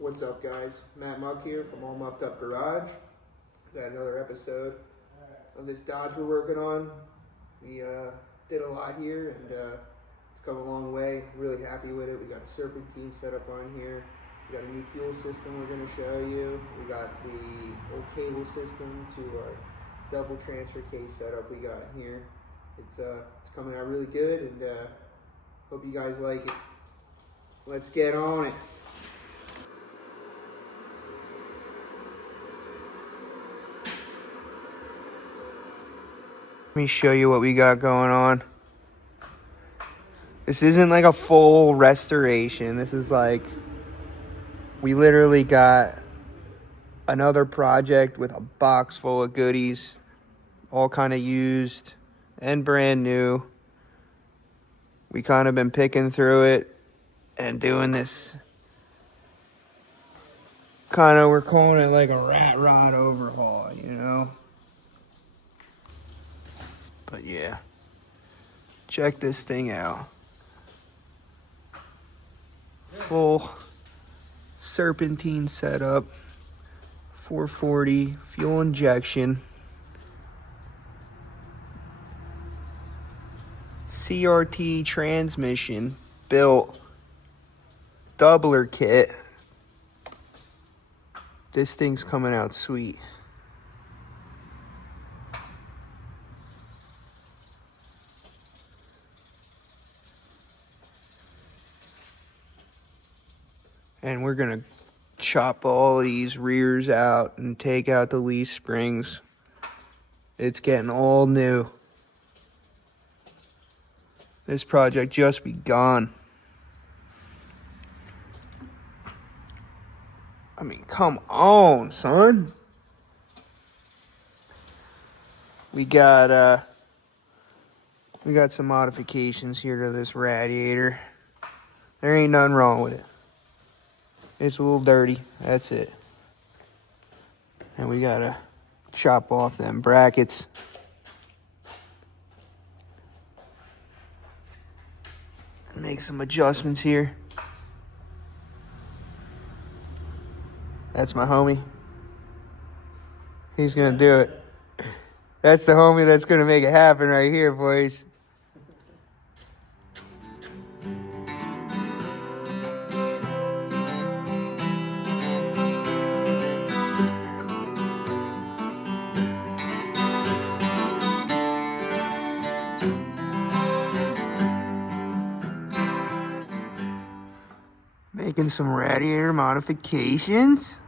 What's up, guys? Matt Muck here from All Mopped Up Garage. Got another episode of this Dodge we're working on. We did a lot here, and it's come a long way. Really happy with it. We got a serpentine set up on here. We got a new fuel system we're going to show you. We got the old cable system to our double transfer case setup we got in here. It's coming out really good, and hope you guys like it. Let's get on it. Let me show you what we got going on. This isn't like a full restoration. This is like, we literally got another project with a box full of goodies, all kind of used and brand new. We kind of been picking through it and doing this kind of, we're calling it like a rat rod overhaul, you know? But yeah, check this thing out. Full serpentine setup, 440 fuel injection, CRT transmission built, doubler kit. This thing's coming out sweet. And we're gonna chop all these rears out and take out the leaf springs. It's getting all new. This project just begun. I mean, come on, son. We got some modifications here to this radiator. There ain't nothing wrong with it. It's a little dirty, that's it. And we gotta chop off them brackets. And make some adjustments here. That's my homie. He's gonna do it. That's the homie that's gonna make it happen right here, boys. Making some radiator modifications.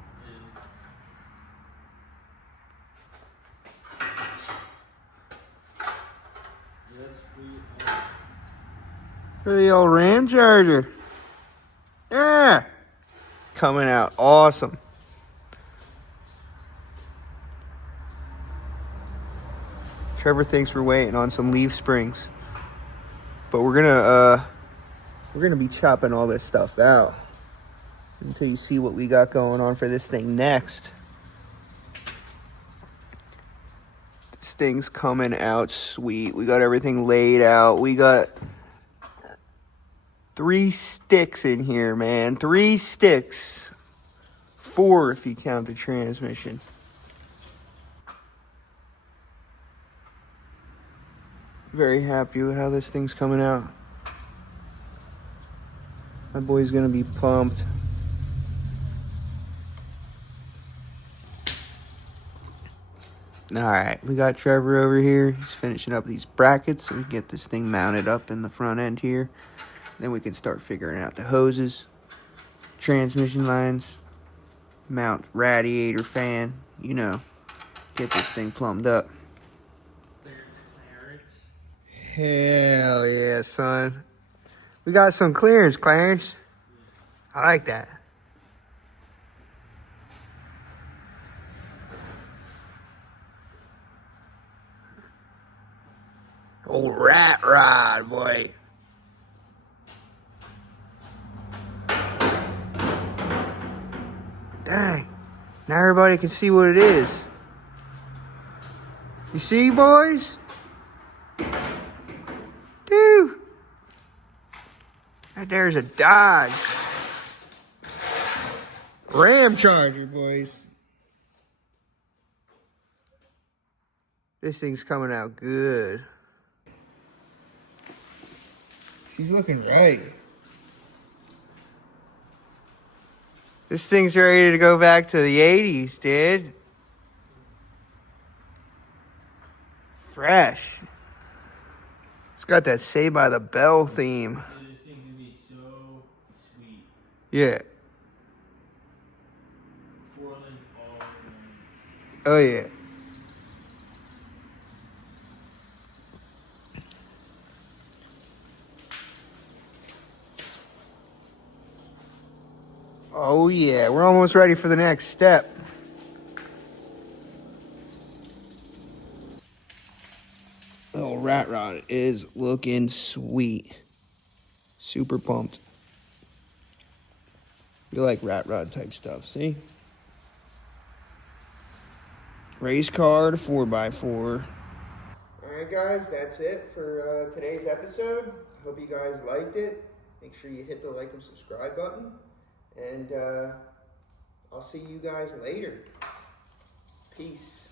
For the old Ram Charger. Yeah. Coming out awesome. Trevor thinks we're waiting on some leaf springs. But we're gonna be chopping all this stuff out until you see what we got going on for this thing next. This thing's coming out sweet. We got everything laid out. We got 3 sticks in here, man. 3 sticks. 4 if you count the transmission. Very happy with how this thing's coming out. My boy's gonna be pumped. Alright, we got Trevor over here. He's finishing up these brackets so we can get this thing mounted up in the front end here. Then we can start figuring out the hoses, transmission lines, mount radiator fan, you know, get this thing plumbed up. Hell yeah, son. We got some clearance, Clarence. I like that. Old rat rod, boy. Dang. Now everybody can see what it is. You see, boys? Dude. Right there's a Dodge. Ram Charger, boys. This thing's coming out good. She's looking right. This thing's ready to go back to the 80s, dude. Fresh. It's got that Saved by the Bell theme. This thing can be so sweet. Yeah. 4-link all around. Oh, yeah. Oh, yeah. We're almost ready for the next step. Oh, rat rod is looking sweet. Super pumped. You like rat rod type stuff, see? Race car to 4x4. Alright guys, that's it for today's episode. Hope you guys liked it. Make sure you hit the like and subscribe button. And I'll see you guys later. Peace.